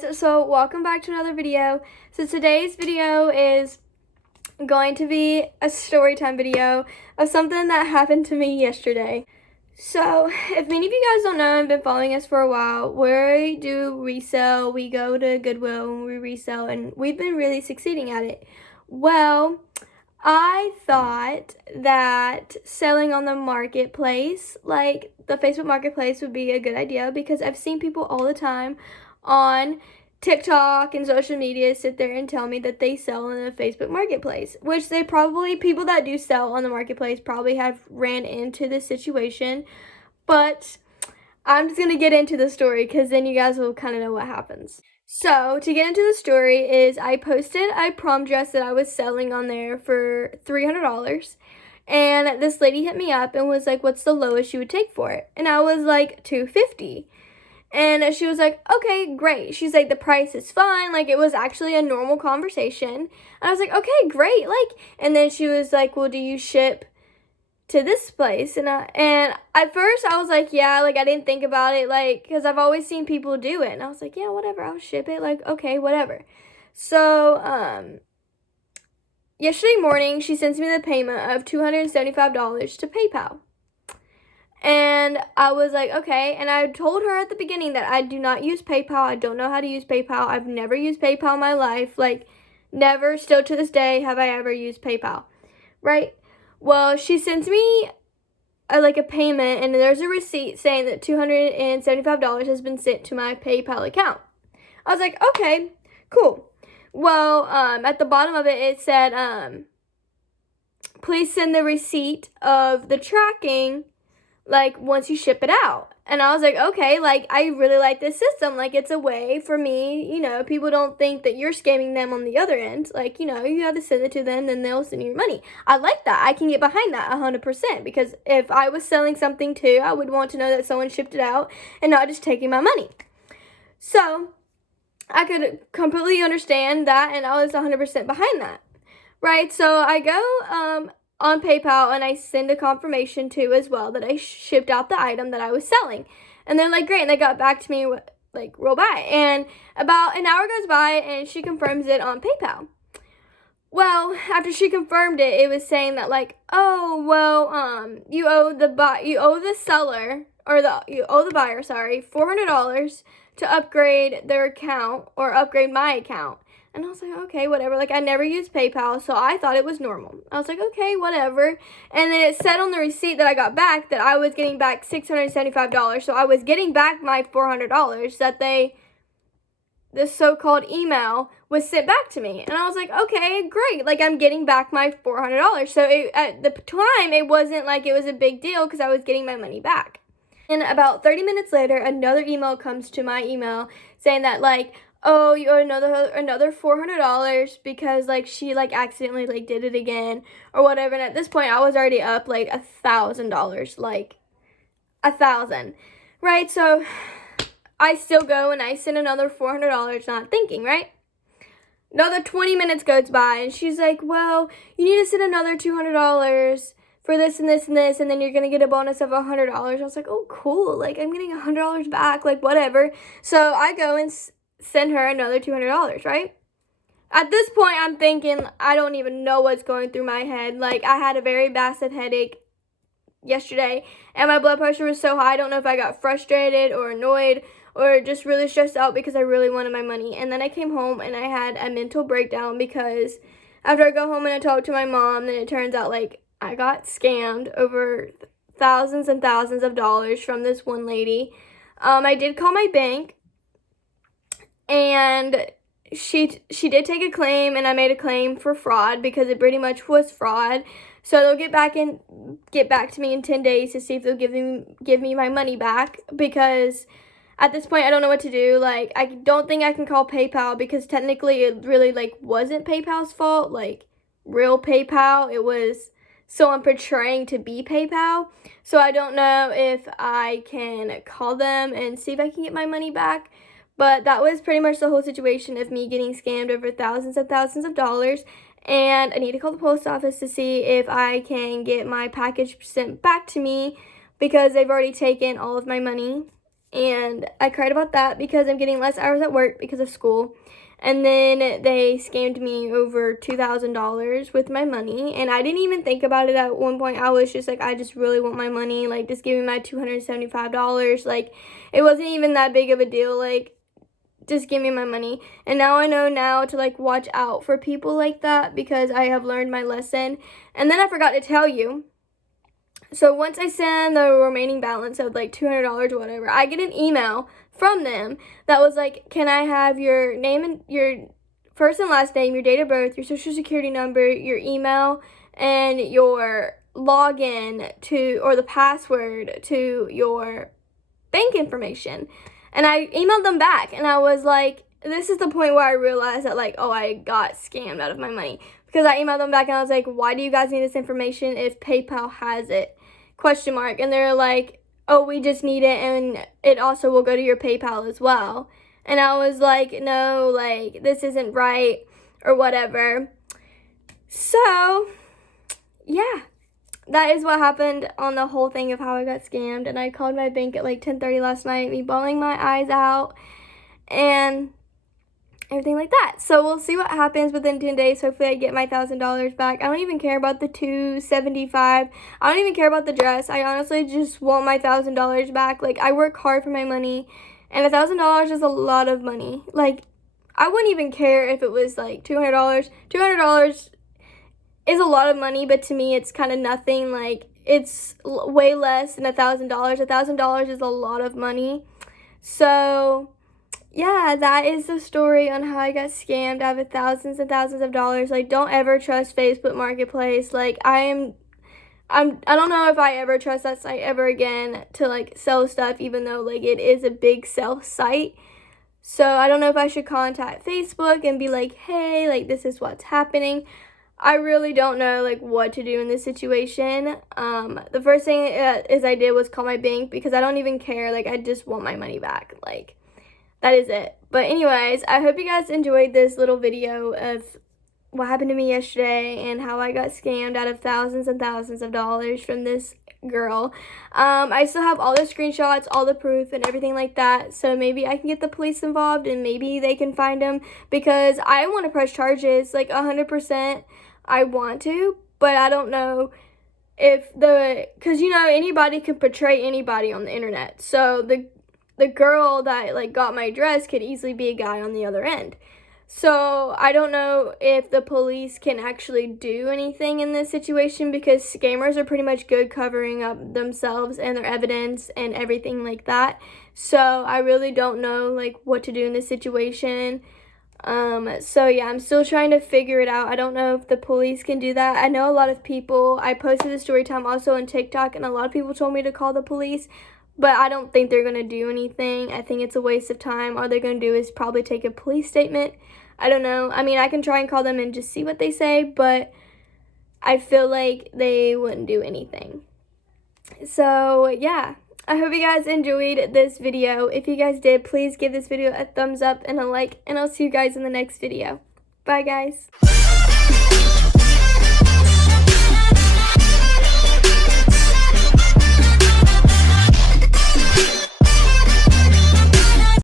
guys, so welcome back to another video. So today's video is going to be a story time video of something that happened to me yesterday. So if many of you guys don't know and been following us for a while, we do resell. We go to Goodwill and we resell, and we've been really succeeding at it. Well, I thought that selling on the marketplace, like the Facebook marketplace, would be a good idea because I've seen people all the time on TikTok and social media sit there and tell me that they sell in the Facebook marketplace, which people that do sell on the marketplace probably have ran into this situation. But I'm just going to get into the story because then you guys will kind of know what happens. So to get into the story is I posted a prom dress that I was selling on there for $300. And this lady hit me up and was like, what's the lowest you would take for it? And I was like, $250. And she was like, okay, great. She's like, the price is fine. Like, it was actually a normal conversation. And I was like, okay, great. And then she was like, well, do you ship to this place? And at first I was like, yeah, I didn't think about it, because I've always seen people do it. And I was like, yeah, whatever, I'll ship it. Okay, whatever. So, yesterday morning, she sends me the payment of $275 to PayPal. And I was like, okay. And I told her at the beginning that I do not use PayPal. I don't know how to use PayPal. I've never used PayPal in my life. Never, still to this day, have I ever used PayPal. Right? Well, she sends me a payment, and there's a receipt saying that $275 has been sent to my PayPal account. I was like, okay, cool. Well, at the bottom of it said, please send the receipt of the tracking once you ship it out. And I was like, okay, I really like this system. It's a way for me, people don't think that you're scamming them on the other end. You have to send it to them, then they'll send you your money. I like that. I can get behind that 100%, because if I was selling something too, I would want to know that someone shipped it out and not just taking my money. So I could completely understand that, and I was 100% behind that. Right? So I go, on PayPal, and I send a confirmation too as well that I shipped out the item that I was selling. And they're like, great, and they got back to me real by. And about an hour goes by, and she confirms it on PayPal. Well, after she confirmed it, it was saying that oh, well, you owe the buyer, $400 to upgrade their account or upgrade my account. And I was like, okay, whatever. I never used PayPal, so I thought it was normal. I was like, okay, whatever. And then it said on the receipt that I got back that I was getting back $675. So I was getting back my $400 that this so-called email was sent back to me. And I was like, okay, great. I'm getting back my $400. So at the time, it wasn't it was a big deal because I was getting my money back. And about 30 minutes later, another email comes to my email saying that, oh, you owe another $400 because she accidentally did it again or whatever. And at this point I was already up $1,000, $1,000, right? So I still go and I send another $400, not thinking, right? Another 20 minutes goes by, and she's like, well, you need to send another $200 for this and this and this, and then you're gonna get a bonus of $100. I was like, oh, cool, I'm getting $100 back, whatever. So I go and send her another $200, right? At this point, I'm thinking, I don't even know what's going through my head. I had a very massive headache yesterday, and my blood pressure was so high. I don't know if I got frustrated or annoyed or just really stressed out because I really wanted my money. And then I came home, and I had a mental breakdown because after I go home and I talk to my mom, then it turns out, I got scammed over thousands and thousands of dollars from this one lady. I did call my bank, and she did take a claim, and I made a claim for fraud because it pretty much was fraud. So they'll get back to me in 10 days to see if they'll give me my money back, because at this point I don't know what to do. I don't think I can call PayPal because technically it really wasn't PayPal's fault, real PayPal. It was someone portraying to be PayPal. So I don't know if I can call them and see if I can get my money back. But that was pretty much the whole situation of me getting scammed over thousands and thousands of dollars. And I need to call the post office to see if I can get my package sent back to me because they've already taken all of my money. and I cried about that because I'm getting less hours at work because of school. And then they scammed me over $2,000 with my money, and I didn't even think about it at one point. I was just like, I just really want my money, like, just give me my $275. Like, it wasn't even that big of a deal, like, just give me my money. And now I know now to, like, watch out for people like that because I have learned my lesson. And then I forgot to tell you. So once I send the remaining balance of, like, $200 or whatever, I get an email from them that was like, can I have your name and your first and last name, your date of birth, your social security number, your email, and your login to, or the password to your bank information. And I emailed them back, and I was like, this is the point where I realized that, like, oh, I got scammed out of my money. Because I emailed them back, and I was like, why do you guys need this information if PayPal has it? ? And they're like, oh, we just need it, and it also will go to your PayPal as well. And I was like, no, like, this isn't right, or whatever. So, yeah, that is what happened on the whole thing of how I got scammed. And I called my bank at like 10:30 last night, me bawling my eyes out, and everything like that. So we'll see what happens within 10 days. Hopefully I get my $1,000 back. I don't even care about the $275. I don't even care about the dress. I honestly just want my $1,000 back. Like, I work hard for my money, and $1,000 is a lot of money. Like, I wouldn't even care if it was like $200. $200 is a lot of money, but to me it's kind of nothing. Like, it's way less than $1,000. $1,000 is a lot of money. So yeah, that is the story on how I got scammed out of thousands and thousands of dollars. Like, don't ever trust Facebook Marketplace. Like, I don't know if I ever trust that site ever again to, like, sell stuff, even though, like, it is a big sell site. So I don't know if I should contact Facebook and be like, hey, like, this is what's happening. I really don't know, like, what to do in this situation. The first thing I did was call my bank because I don't even care. Like, I just want my money back. Like, that is it. But anyways, I hope you guys enjoyed this little video of what happened to me yesterday and how I got scammed out of thousands and thousands of dollars from this girl. I still have all the screenshots, all the proof, and everything like that. So maybe I can get the police involved and maybe they can find him, because I want to press charges, like 100%. I want to, but I don't know if because, you know, anybody can portray anybody on the internet. So the girl that, like, got my dress could easily be a guy on the other end. So I don't know if the police can actually do anything in this situation, because scammers are pretty much good covering up themselves and their evidence and everything like that. So I really don't know, like, what to do in this situation. So yeah, I'm still trying to figure it out. I don't know if the police can do that. I know a lot of people, I posted the story time also on TikTok, and a lot of people told me to call the police. But I don't think they're going to do anything. I think it's a waste of time. All they're going to do is probably take a police statement. I don't know. I mean, I can try and call them and just see what they say, but I feel like they wouldn't do anything. So, yeah. I hope you guys enjoyed this video. If you guys did, please give this video a thumbs up and a like, and I'll see you guys in the next video. Bye, guys.